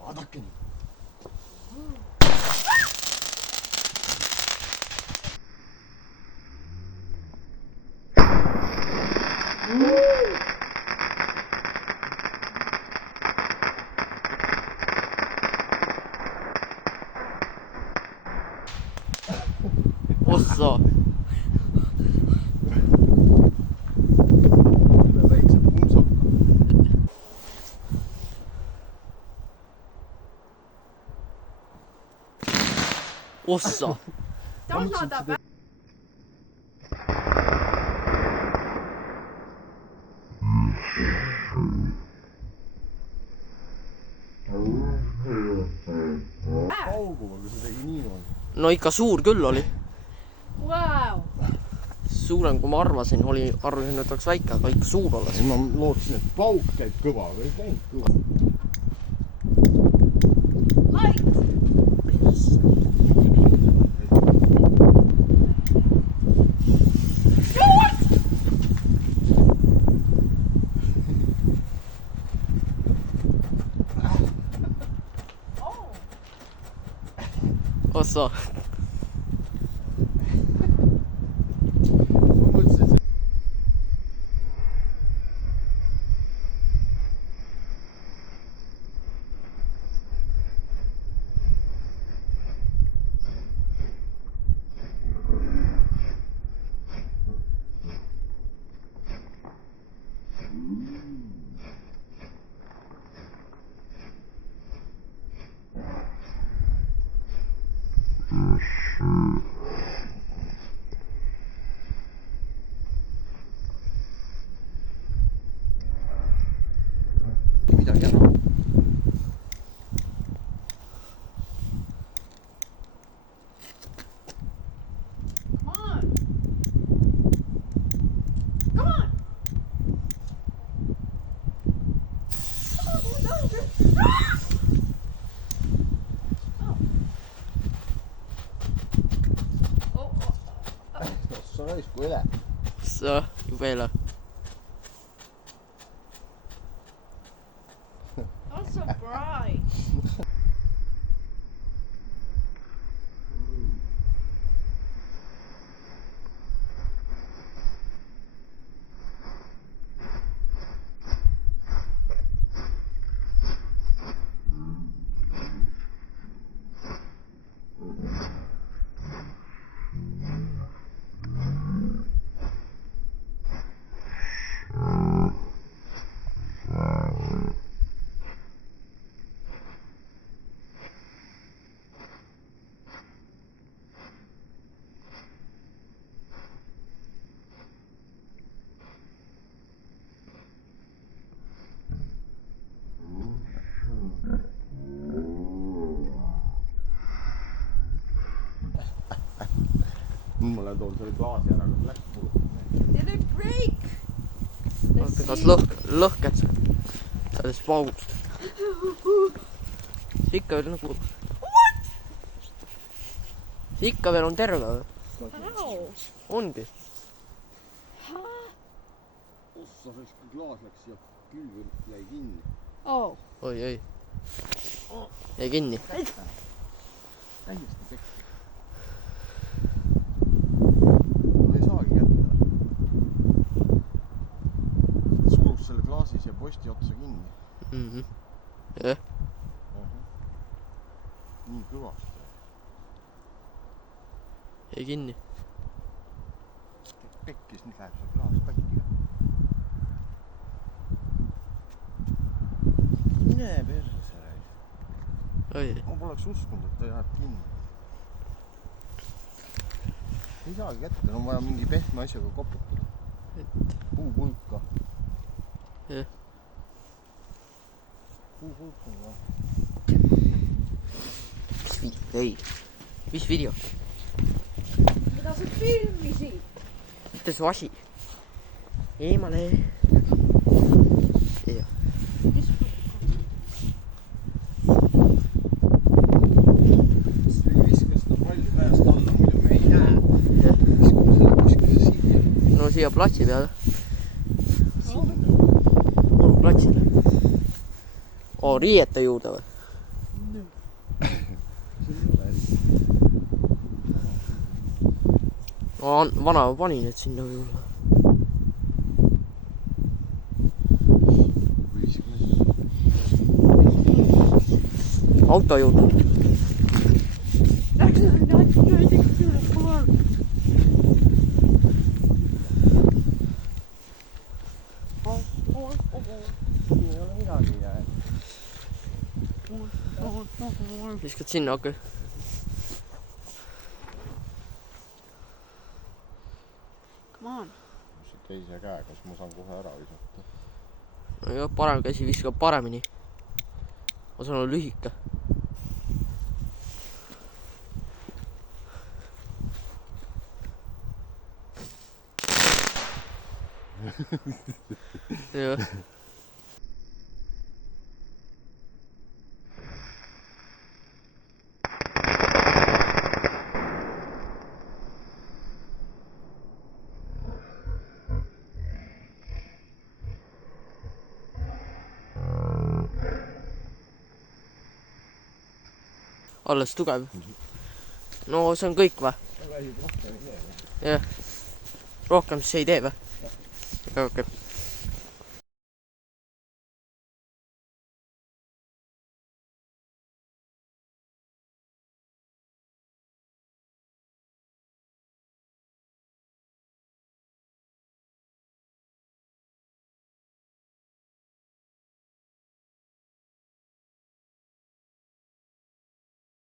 Vaadake nüüd. Ossa. Väikse pumpsaka. Ossa. Tasandab. Kaugu, aga see tegi nii on. No ikka suur küll oli. Wow. Suurem kui ma arvasin, arvasin, et oleks väike, aga ikka suur alles. Ma lootsin, et pauk käib kõva, aga ei käinud kõva. Ossa. Ma mõtlesin, et midagi ära. Come on. Come on. Sa raisku üle. Ossa, jubela. That's so bright. Nüüd ma lähen toon selle klaasi ära, aga läks pulutab. Did it break? Vaata, kas lõhked sellest paugust. Ikka veel nagu... Ikka veel on terve. How? Ongi. Ossa raisku klaas läks siia külv jäi kinni. Oh. Oi. Jäi kinni. Täiesti pekki. No ei saagi kätte. Surus selle klaasi siia posti otsa kinni. Jah. Nii kõvasti. Jäi kinni. Pekkis, nüüd läheb see klaas päkki. Mine perse räis. Oi. Ma poleks uskunud, et ta jääb kinni. Ei saagi kätte, on vaja mingi pehme asjaga koputada. Puupulka. Jah. Puupulka on vaja. Mis video? Mida sa filmisid? Mitte su asi. Eemale. Jah. Ei viska seda palli käest alla, muidu me ei näe. Viskame selle kuskile siia. No siia platsi peale. platsile. Oo, riiete juurde või? No, vana pani need sinna võib-olla. Auto juurde. Siin ei ole midagi jää. Viskad sinna, okei. Come on. Teise käega, siis ma saan kohe ära visata. No jah, parem käsi viskab paremini. Ma saan olla lühike. Jah. Alles tugev. No see on kõik või? Jah. Rohkem siis ei tee või? Okei.